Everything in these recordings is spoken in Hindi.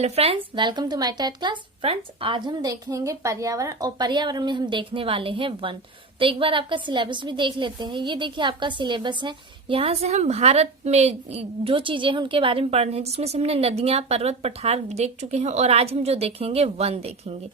Hello friends, welcome to my TET class. Friends, आज हम देखेंगे पर्यावरण और पर्यावरण में हम देखने वाले हैं वन। तो एक बार आपका सिलेबस भी देख लेते हैं। ये देखिए आपका सिलेबस है। यहाँ से हम भारत में जो चीजें हैं उनके बारे में पढ़ रहे हैं, जिसमें से हमने नदियां, पर्वत, पठार देख चुके हैं और आज हम जो देखेंगे वन देखेंगे।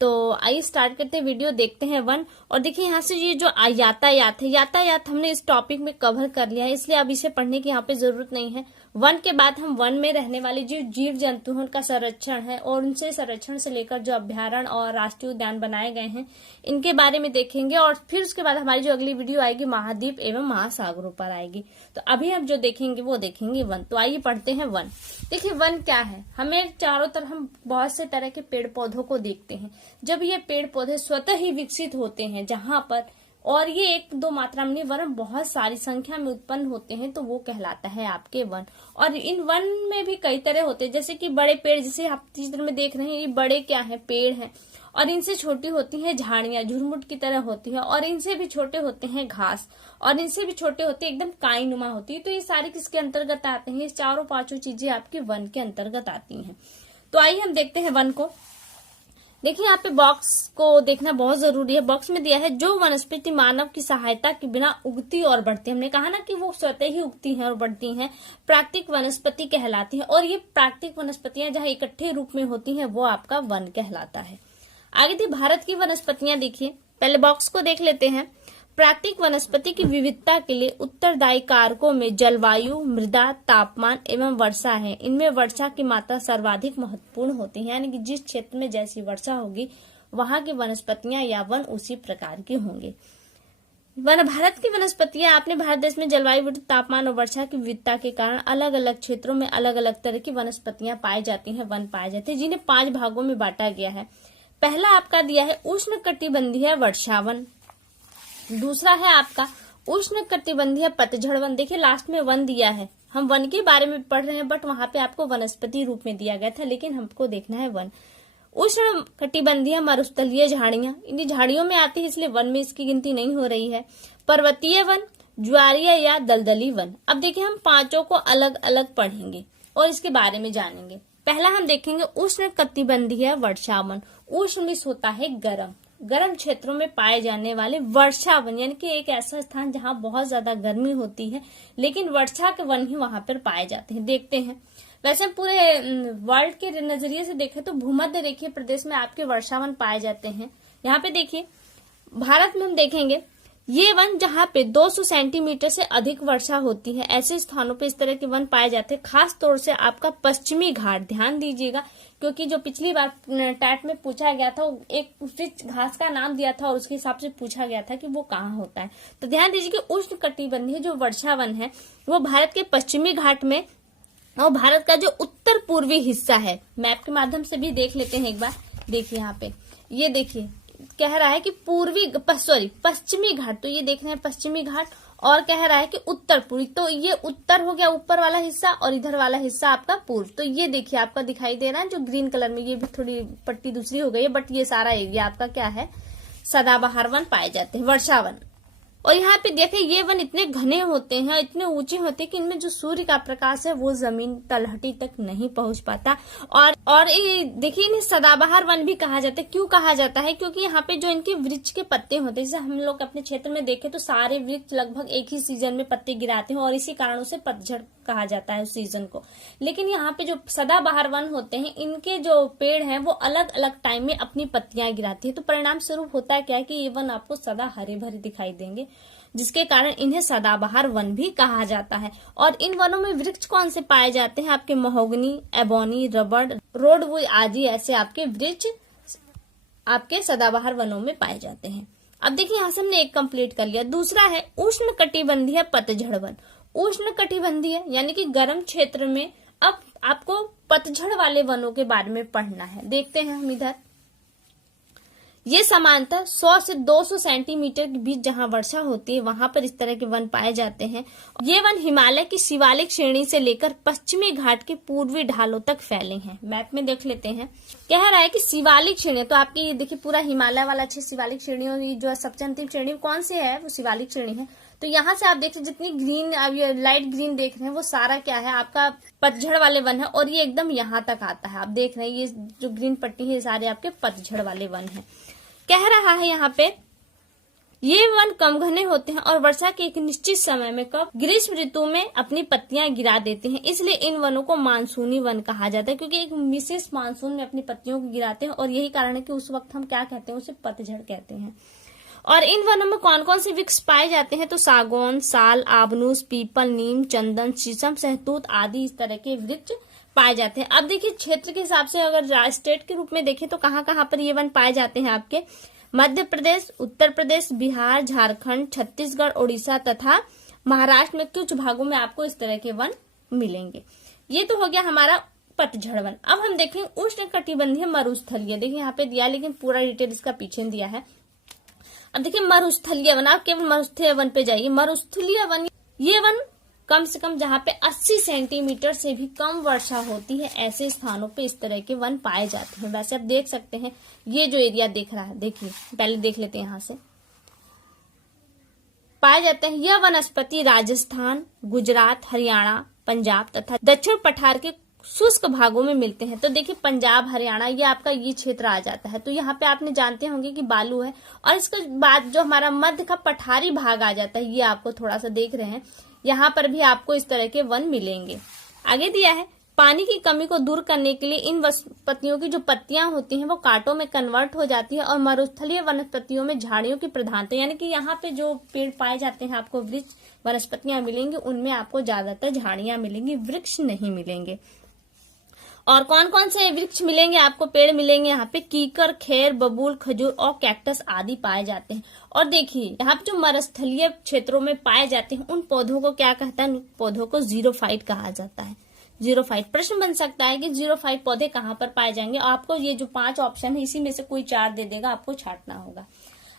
तो आइए स्टार्ट करते हैं, वीडियो देखते हैं वन। और देखिए यहाँ से ये जो यातायात है, यातायात हमने इस टॉपिक में कवर कर लिया है, इसलिए अब इसे पढ़ने की यहाँ पे जरूरत नहीं है। वन के बाद हम वन में रहने वाले जो जीव जंतु हैं उनका संरक्षण है और उनसे संरक्षण से लेकर जो अभ्यारण्य और राष्ट्रीय उद्यान बनाए गए हैं इनके बारे में देखेंगे। और फिर उसके बाद हमारी जो अगली वीडियो आएगी महाद्वीप एवं महासागरों पर आएगी। तो अभी हम जो देखेंगे वो देखेंगे वन। तो आइए पढ़ते हैं वन। देखिए वन क्या है। हमें चारों तरफ हम बहुत से तरह के पेड़ पौधों को देखते हैं। जब ये पेड़ पौधे स्वतः ही विकसित होते हैं जहां पर, और ये एक दो मात्रा में वरन बहुत सारी संख्या में उत्पन्न होते हैं, तो वो कहलाता है आपके वन। और इन वन में भी कई तरह होते हैं, जैसे कि बड़े पेड़, जिसे आप चित्र में देख रहे हैं, ये बड़े क्या है, पेड़ हैं। और इनसे छोटी होती हैं झाड़ियां, झुरमुट की तरह होती है। और इनसे भी छोटे होते हैं घास, और इनसे भी छोटे होते हैं एकदम काई नुमा होती है। तो ये सारे किसके अंतर्गत आते हैं? ये चारों पांचों चीजें आपके वन के अंतर्गत आती हैं। तो आइए हम देखते हैं वन को। देखिए यहाँ पे बॉक्स को देखना बहुत जरूरी है। बॉक्स में दिया है जो वनस्पति मानव की सहायता के बिना उगती और बढ़ती। हमने कहा ना कि वो स्वतः ही उगती हैं और बढ़ती हैं, प्राकृतिक वनस्पति कहलाती है। और ये प्राकृतिक वनस्पतियां जहाँ इकट्ठे रूप में होती हैं वो आपका वन कहलाता है। आगे थी भारत की वनस्पतियां। देखिए पहले बॉक्स को देख लेते हैं। प्राकृतिक वनस्पति की विविधता के लिए उत्तरदायी कारकों में जलवायु, मृदा, तापमान एवं वर्षा है। इनमें वर्षा की मात्रा सर्वाधिक महत्वपूर्ण होती है, यानी कि जिस क्षेत्र में जैसी वर्षा होगी वहां की वनस्पतियां या वन उसी प्रकार के होंगे। भारत की वनस्पतियां अपने भारत देश में जलवायु, तापमान और वर्षा की विविधता के कारण अलग अलग क्षेत्रों में अलग अलग तरह की वनस्पतियां पाई जाती हैं, वन पाए जाते हैं, जिन्हें 5 भागों में बांटा गया है। पहला आपका दिया है उष्ण कटिबंधीय वर्षावन। दूसरा है आपका उष्ण कटिबंधीय पतझड़ वन। देखिए लास्ट में वन दिया है, हम वन के बारे में पढ़ रहे हैं, बट वहां पे आपको वनस्पति रूप में दिया गया था, लेकिन हमको देखना है वन। उष्ण कटिबंधीय मरुस्थलीय झाड़ियां, इन झाड़ियों में आती है, इसलिए वन में इसकी गिनती नहीं हो रही है। पर्वतीय वन, ज्वारीय या दलदली वन। अब देखिए हम पांचों को अलग अलग पढ़ेंगे और इसके बारे में जानेंगे। पहला हम देखेंगे उष्ण कटिबंधीय वर्षावन। उष्ण मीन्स होता है गर्म, गर्म क्षेत्रों में पाए जाने वाले वर्षावन, यानी कि एक ऐसा स्थान जहां बहुत ज्यादा गर्मी होती है लेकिन वर्षा के वन ही वहां पर पाए जाते हैं। देखते हैं, वैसे पूरे वर्ल्ड के नजरिए से देखें तो भूमध्य रेखीय प्रदेश में आपके वर्षावन पाए जाते हैं। यहाँ पे देखिए भारत में हम देखेंगे ये वन जहाँ पे 200 सेंटीमीटर से अधिक वर्षा होती है, ऐसे स्थानों पे इस तरह के वन पाए जाते हैं। खास तौर से आपका पश्चिमी घाट, ध्यान दीजिएगा, क्योंकि जो पिछली बार टैट में पूछा गया था एक वृक्ष घास का नाम दिया था और उसके हिसाब से पूछा गया था कि वो कहाँ होता है। तो ध्यान दीजिए कि उष्ण कटिबंधीय जो वर्षावन है वो भारत के पश्चिमी घाट में और भारत का जो उत्तर पूर्वी हिस्सा है, मैप के माध्यम से भी देख लेते हैं एक बार। देखिए यहाँ पे ये देखिए कह रहा है कि पश्चिमी घाट, तो ये देख रहे हैं पश्चिमी घाट, और कह रहा है कि उत्तर पूर्वी, तो ये उत्तर हो गया ऊपर वाला हिस्सा और इधर वाला हिस्सा आपका पूर्व। तो ये देखिए आपका दिखाई दे रहा है जो ग्रीन कलर में, ये भी थोड़ी पट्टी दूसरी हो गई है, बट ये सारा एरिया आपका क्या है, सदाबहार वन पाए जाते हैं, वर्षावन। और यहाँ पे देखें ये वन इतने घने होते हैं, इतने ऊंचे होते हैं कि इनमें जो सूर्य का प्रकाश है वो जमीन तलहटी तक नहीं पहुंच पाता। और देखिए इन्हें सदाबहार वन भी कहा जाता है। क्यों कहा जाता है? क्योंकि यहाँ पे जो इनके वृक्ष के पत्ते होते हैं, जैसे हम लोग अपने क्षेत्र में देखें तो सारे वृक्ष लगभग एक ही सीजन में पत्ते गिराते हैं और इसी कारणों से पतझड़ कहा जाता है उस सीजन को। लेकिन यहाँ पे जो सदाबहार वन होते हैं, इनके जो पेड़ हैं वो अलग अलग टाइम में अपनी पत्तियां गिराती है। तो परिणाम स्वरूप होता है क्या है कि ये वन आपको सदा हरे भरे दिखाई देंगे, जिसके कारण इन्हें सदाबहार वन भी कहा जाता है। और इन वनों में वृक्ष कौन से पाए जाते हैं? आपके महोगनी, एबोनी, रबड़, रोडवुड आदि ऐसे आपके वृक्ष आपके सदाबहार वनों में पाए जाते हैं। अब देखिए यहाँ से हमने एक कंप्लीट कर लिया। दूसरा है उष्ण कटिबंधीय पतझड़ वन। उष्ण कटिबंधीय यानी कि गर्म क्षेत्र में अब आपको पतझड़ वाले वनों के बारे में पढ़ना है। देखते हैं हम इधर, ये समांतर 100 से 200 सेंटीमीटर के बीच जहां वर्षा होती है वहां पर इस तरह के वन पाए जाते हैं। ये वन हिमालय की शिवालिक श्रेणी से लेकर पश्चिमी घाट के पूर्वी ढालों तक फैले हैं। मैप में देख लेते हैं, कह रहा है कि शिवालिक श्रेणी, तो आपकी देखिए पूरा हिमालय वाला अच्छे शिवालिक श्रेणियों की जो सबसे अंतिम श्रेणी कौन सी है वो शिवालिक श्रेणी है। तो यहाँ से आप देख सकते जितनी ग्रीन अब ये लाइट ग्रीन देख रहे हैं वो सारा क्या है आपका पतझड़ वाले वन है, और ये एकदम यहाँ तक आता है। आप देख रहे हैं ये जो ग्रीन पट्टी है ये सारे आपके पतझड़ वाले वन है। कह रहा है यहाँ पे ये वन कम घने होते हैं और वर्षा के एक निश्चित समय में कब ग्रीष्म ऋतु में अपनी पत्तियां गिरा देते हैं, इसलिए इन वनों को मानसूनी वन कहा जाता है, क्योंकि एक विशेष मानसून में अपनी पत्तियों को गिराते हैं और यही कारण है कि उस वक्त हम क्या कहते हैं, उसे पतझड़ कहते हैं। और इन वनों में कौन कौन से वृक्ष पाए जाते हैं, तो सागौन, साल, आबनूस, पीपल, नीम, चंदन, शीशम, सहतूत आदि इस तरह के वृक्ष पाए जाते हैं। अब देखिए क्षेत्र के हिसाब से अगर स्टेट के रूप में देखें तो कहाँ कहाँ पर ये वन पाए जाते हैं आपके मध्य प्रदेश, उत्तर प्रदेश, बिहार, झारखंड, छत्तीसगढ़, उड़ीसा तथा महाराष्ट्र में कुछ भागों में आपको इस तरह के वन मिलेंगे। ये तो हो गया हमारा पतझड़ वन। अब हम देखेंगे उष्ण कटिबंधीय मरुस्थलीय। देखिए यहाँ पे दिया लेकिन पूरा डिटेल इसका पीछे दिया है। अब देखिए मरुस्थलीय वन, आप केवल मरुस्थलीय वन पे जाइए। मरुस्थलीय वन ये वन कम से कम जहाँ पे 80 सेंटीमीटर से भी कम वर्षा होती है ऐसे स्थानों पे इस तरह के वन पाए जाते हैं। वैसे आप देख सकते हैं ये जो एरिया दिख रहा है, देखिए पहले देख लेते हैं यहाँ से पाए जाते हैं। यह वनस्पति राजस्थान, गुजरात, हरियाणा, पंजाब तथा दक्षिण पठार के शुष्क भागों में मिलते हैं। तो देखिए पंजाब, हरियाणा ये आपका ये क्षेत्र आ जाता है। तो यहाँ पे आपने जानते होंगे कि बालू है, और इसके बाद जो हमारा मध्य का पठारी भाग आ जाता है, ये आपको थोड़ा सा देख रहे हैं, यहाँ पर भी आपको इस तरह के वन मिलेंगे। आगे दिया है पानी की कमी को दूर करने के लिए इन वनस्पतियों की जो पत्तियां होती हैं वो कांटों में कन्वर्ट हो जाती है, और मरुस्थलीय वनस्पतियों में झाड़ियों की प्रधानता, यानी कि यहाँ पे जो पेड़ पाए जाते हैं आपको वृक्ष वनस्पतियां मिलेंगी, उनमें आपको ज्यादातर झाड़ियां मिलेंगी, वृक्ष नहीं मिलेंगे। और कौन कौन से वृक्ष मिलेंगे आपको, पेड़ मिलेंगे यहाँ पे कीकर, खेर, बबूल, खजूर और कैक्टस आदि पाए जाते हैं। और देखिए यहाँ पे जो मरुस्थलीय क्षेत्रों में पाए जाते हैं उन पौधों को क्या कहता है, पौधों को जीरोफाइट कहा जाता है। जीरोफाइट प्रश्न बन सकता है कि जीरोफाइट पौधे कहाँ पर पाए जाएंगे। आपको ये जो 5 ऑप्शन है इसी में से कोई 4 दे देगा, आपको छांटना होगा।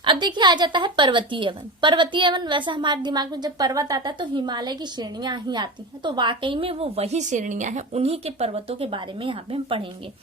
अब देखिए आ जाता है पर्वतीय वन। पर्वतीय वन वैसे हमारे दिमाग में जब पर्वत आता है तो हिमालय की श्रेणियां ही आती हैं, तो वाकई में वो वही श्रेणियां हैं, उन्हीं के पर्वतों के बारे में यहाँ पे हम पढ़ेंगे।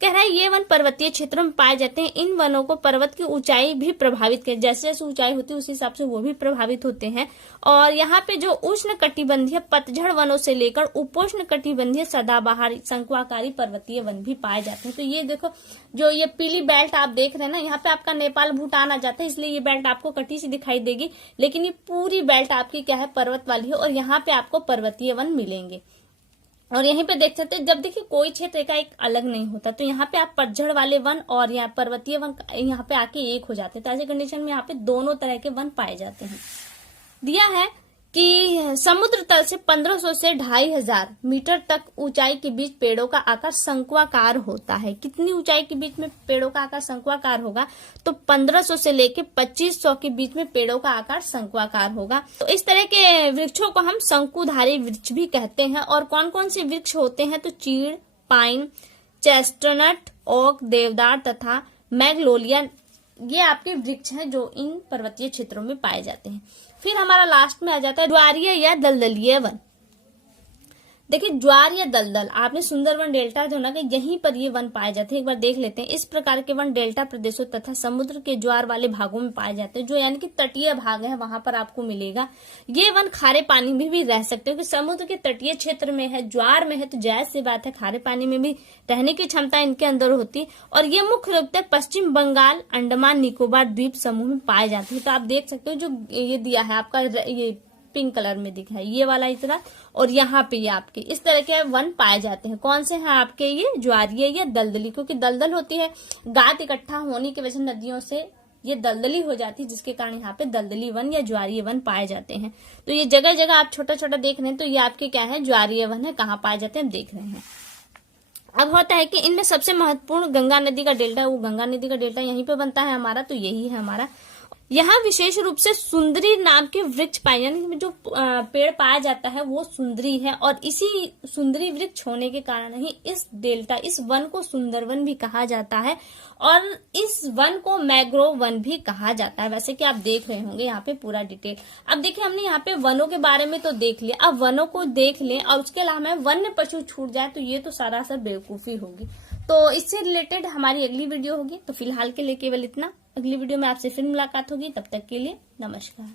कह रहा है ये वन पर्वतीय क्षेत्रों में पाए जाते हैं। इन वनों को पर्वत की ऊंचाई भी प्रभावित कर, जैसे जैसे ऊंचाई होती है उस हिसाब से वो भी प्रभावित होते हैं। और यहाँ पे जो उष्ण कटिबंधीय पतझड़ वनों से लेकर उपोष्ण कटिबंधीय सदाबहार शंकुआकारी पर्वतीय वन भी पाए जाते हैं। तो ये देखो जो ये पीली बेल्ट आप देख रहे हैं ना, यहाँ पे आपका नेपाल भूटान आ जाता है, इसलिए ये बेल्ट आपको कटी सी दिखाई देगी, लेकिन ये पूरी बेल्ट आपकी क्या है, पर्वत वाली है, और यहाँ पे आपको पर्वतीय वन मिलेंगे। और यहीं पे देख सकते हैं जब देखिए कोई क्षेत्र का एक अलग नहीं होता, तो यहाँ पे आप पतझड़ वाले वन और यहाँ पर्वतीय वन यहाँ पे आके एक हो जाते हैं। तो ऐसे कंडीशन में यहाँ पे दोनों तरह के वन पाए जाते हैं। दिया है कि समुद्र तल से 1500 से 2500 मीटर तक ऊंचाई के बीच पेड़ों का आकार शंकुआकार होता है। कितनी ऊंचाई के बीच में पेड़ों का आकार शंकुआकार होगा, तो 1500 से लेके 2500 के बीच में पेड़ों का आकार शंकुआकार होगा। तो इस तरह के वृक्षों को हम शंकुधारी वृक्ष भी कहते हैं। और कौन कौन से वृक्ष होते हैं, तो चीड़, पाइन, चेस्टनट, ओक, देवदार तथा मैग्नोलिया, ये आपके वृक्ष हैं जो इन पर्वतीय क्षेत्रों में पाए जाते हैं। फिर हमारा लास्ट में आ जाता है ज्वारीय या दलदलीय वन। देखिए ज्वार या दलदल, आपने सुंदरवन डेल्टा जो ना कि यहीं पर ये वन पाए जाते हैं, एक बार देख लेते हैं। इस प्रकार के वन डेल्टा प्रदेशों तथा समुद्र के ज्वार वाले भागों में पाए जाते हैं, जो यानी कि तटीय भाग है वहां पर आपको मिलेगा। ये वन खारे पानी में भी रह सकते हो, कि समुद्र के तटीय क्षेत्र में है, ज्वार में है, तो जायज सी बात है खारे पानी में भी रहने की क्षमता इनके अंदर होती है। और ये मुख्य रूप से पश्चिम बंगाल, अंडमान निकोबार द्वीप समूह में पाए जाते हैं। तो आप देख सकते हो जो ये दिया है आपका, ये पिंक कलर में दिखा है ये वाला इतना, और यहाँ पे ये आपके इस तरह के वन पाए जाते हैं। कौन से हैं आपके, ये ज्वारीय या दलदली, क्योंकि दलदल होती है गाद इकट्ठा होने की वजह से नदियों से ये दलदली हो जाती है, जिसके कारण यहाँ पे दलदली वन या ज्वारीय वन पाए जाते हैं। तो ये जगह जगह आप छोटा छोटा देख रहे हैं, तो ये आपके क्या है, ज्वारीय वन है, कहाँ पाए जाते हैं हम देख रहे हैं। अब होता है कि इनमें सबसे महत्वपूर्ण गंगा नदी का डेल्टा, वो गंगा नदी का डेल्टा यहीं पे बनता है हमारा, तो यही है हमारा। यहाँ विशेष रूप से सुंदरी नाम के वृक्ष पाए, यानी जो पेड़ पाया जाता है वो सुंदरी है, और इसी सुंदरी वृक्ष होने के कारण ही इस डेल्टा, इस वन को सुंदरवन भी कहा जाता है, और इस वन को मैंग्रोव वन भी कहा जाता है। वैसे कि आप देख रहे होंगे यहाँ पे पूरा डिटेल। अब देखिए हमने यहाँ पे वनों के बारे में तो देख लिया, अब वनों को देख लें और उसके अलावा हमें वन्य पशु छूट जाए तो ये तो सरासर बेवकूफी होगी। तो इससे रिलेटेड हमारी अगली वीडियो होगी। तो फिलहाल के लिए केवल इतना, अगली वीडियो में आपसे फिर मुलाकात होगी, तब तक के लिए नमस्कार।